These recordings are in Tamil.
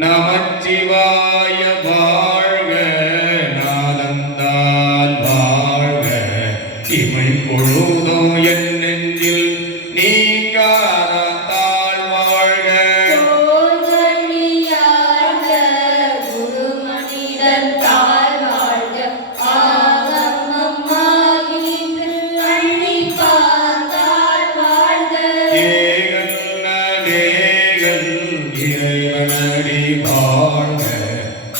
நமச்சிவாய வாழ்க, நாதந்தால் வாழ்க, இமை பொழுதும் என் நெஞ்சில் நீங்காதால் வாழ்க. குருமனிதத்தால் வாழ்க, ஆகமமாகின்று அள்ளி பார்த்தால் வாழ்க. ஏகன் அநேகன் இறைவனடி வாழ்க,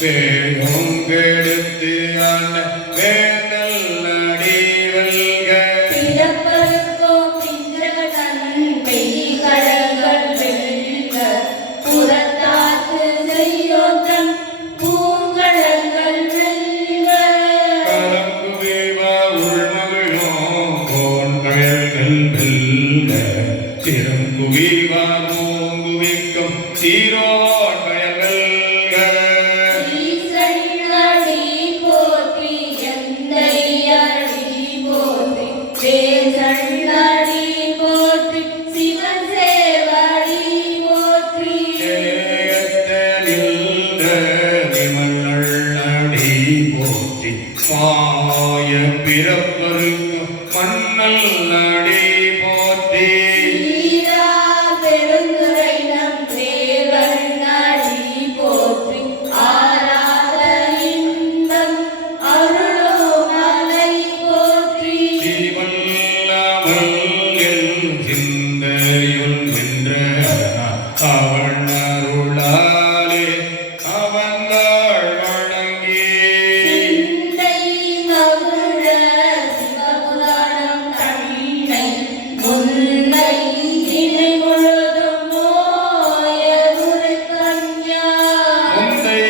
வேகம் கெடுத்து ஆண்ட வேந்தல் அடி வெல்க. பிறப்பருக்கும் பிஞ்சகன் பெய்கடல்கள் வெல்க, புறத்தாக்கு செய்யோத்தம் பூங்கடல்கள் வெல்க. கலங்குவிவா உள்மகிழும் கோன்கழல்கள் வெல்க, சிறங்குவிவா மூங்குவிக்கும் சீரோன் கழல்கள் வெல்க. ஈசனடி போற்றி எந்தையடி போற்றி, வேசனடி போற்றி, சிவன் சேவடி போற்றி. ஏத்தனில்த விமலள்ளடி போற்றி, மாய பிறப்பருக்கும் மன்னல் அடி போற்றி. ஈரா பெருந்துரை நம் தேவனடி போற்றி, ஆராத இன்பம் அருளும் மலை போற்றி. சிவல்லாமல் என் சிந்தையுள் நின்ற அவன் அருளாலே அவன்தாள் வணங்கி. சிந்தை மகுழ சிவபுராணம் தன்னை, முன்னை இணை முழுதும் மோய குருக்கன்யா. முந்தை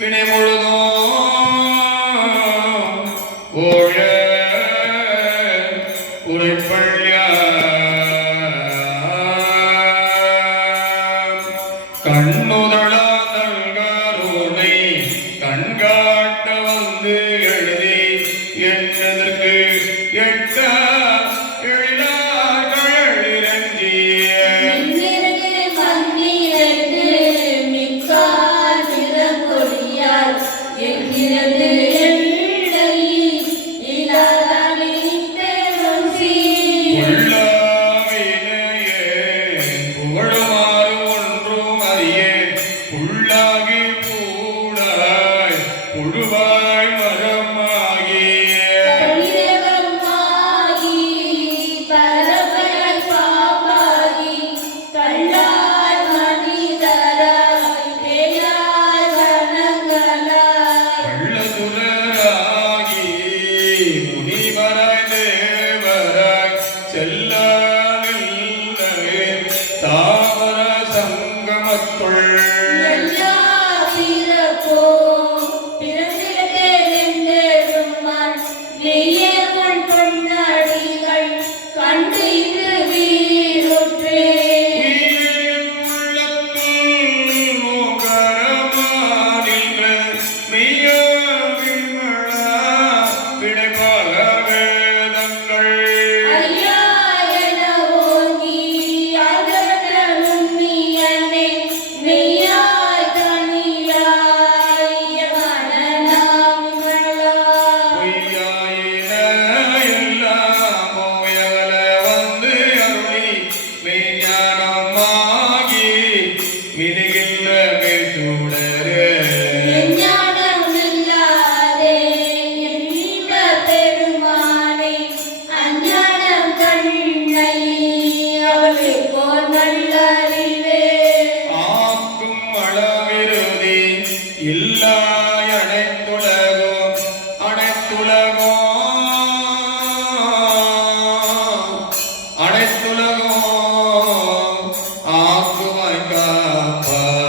வினை முழுதும் ஓழ கண்ணுதழாதல்காரோனை கண்காட்ட வந்து எழுதி என்னதற்கு எட்ட எழிலார் கழலிரஞ்சிய. மின்னிறகு மன்னிரகு மிக்கார் நிறங்கொடியார், எங்கிறது எள்ளை இலாதானே பெரும் சீர். உள்ளாவினையே புகழுமாறு ஒன்றும் அறியேன், புள்ளாகி பூடாய் புழுவாய் மரமாகிய. கலிரகமாகி பரபரப் பாம்பாகி, கள்ளார் மனிதராய் பேயார் கணங்களாய். கள்ளசுரராகி முனிவராய் தேவராய் செல்லாவில்லை தாவர சங்கமத்துள். எல்லா பிறப்போம் பிறந்திடத்தே நின்றெழுமான், நெய்யே பொன் பொன்னடிகள் கண்டு இன்று வீடுற்றே. உயிரின் உள்ளத்துள் ஓங்காரமானின்ற மெய்யா விமலா விடைபாக வேதங்கள். ஐயா என ஓங்கி அகன்ற நுண்ணியனே, மெய்யாய் தனியாய் மனநாம் விமலா. பொய்யாயின எல்லாம் போயகல வந்து அருளி மெய்ஞானமாகி மிதிகின்ற மெய்சுடரே. எஞ்ஞானம் இல்லாதே என்ற பெருமானை, அஞ்ஞானம் கண்ணை அவளுக்கோர் நல்லறிவே. ஆக்கும் அளவிருதி இல்லாய் அனைத்துலகும் அனைத்துலகும் ஆக்குவாய் காப்பாய்.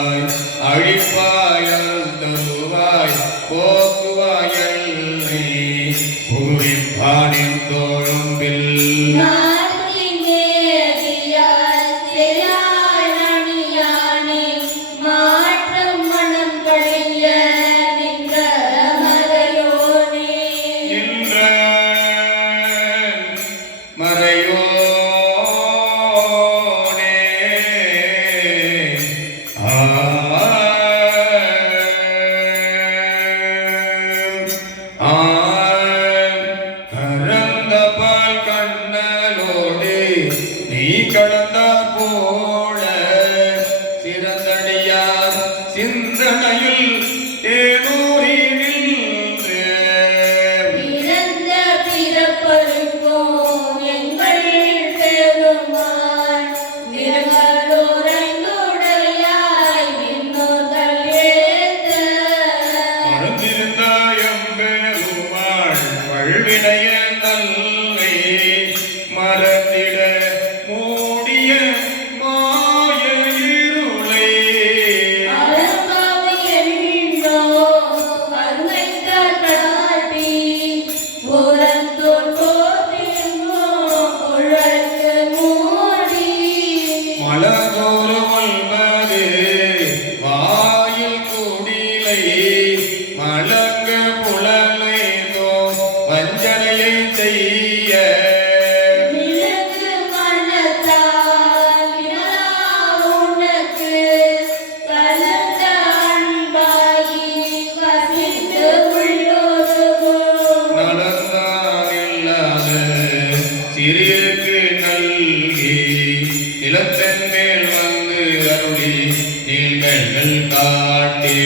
ஒளி நீள்கள் காட்டே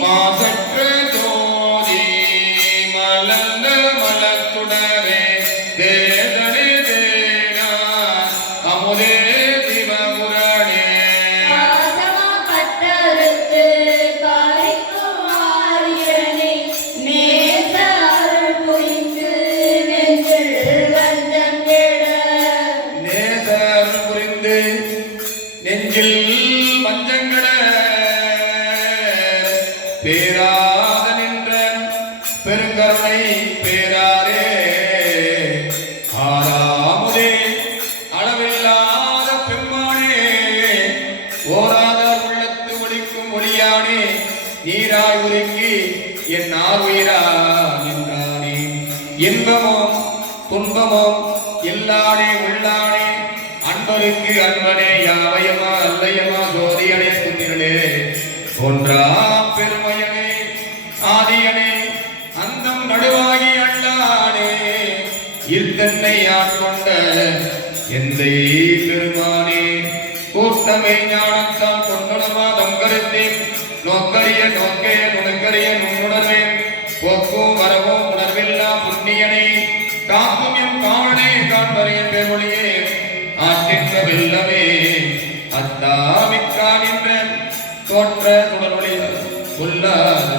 மாசற்ற ஜோதி மலர்ந்த மலத்துடரே தேதனே தேனா அமுதே சிவபுரணே நேசர் புரிந்து நெஞ்சில் மஞ்சங்கட பேராத நின்ற பெருங்கருணை பேராரே ஆறாமுதே அளவில்லாத பெம்மானே ஓராத உள்ளத்து ஒளிக்கும் ஒளியானே நீராய் உருங்கி என் ஆர்வீரா நின்றானே இன்பமோ துன்பமோ எல்லானே உள்ளானே அன்பருக்கு அன்பனே யாவையமா அல்லையமா ஜோதியனே சுத்திரனே ஒன்றா பெருமையனே ஆதியனே அந்தம் நடுவாகி அண்ணானே இருத்தன்னை ஆட்கொண்ட எந்தை பெருமானே கூட்டமே ஞானத்தால் கொண்டுணமாதம் கருத்தே நோக்கரிய நோக்கே நுணுக்கரிய நுண்ணுணர்வே போக்கும் வரவும் உணர்வில்லா புண்ணியனே காக்கும் எம் காவனே காண்பரைய பெருமொழியே ஆற்றின்ற வெல்லமே அத்தாமிக்கானின்ற தோற்ற தொடர்புடைய சொல்லாத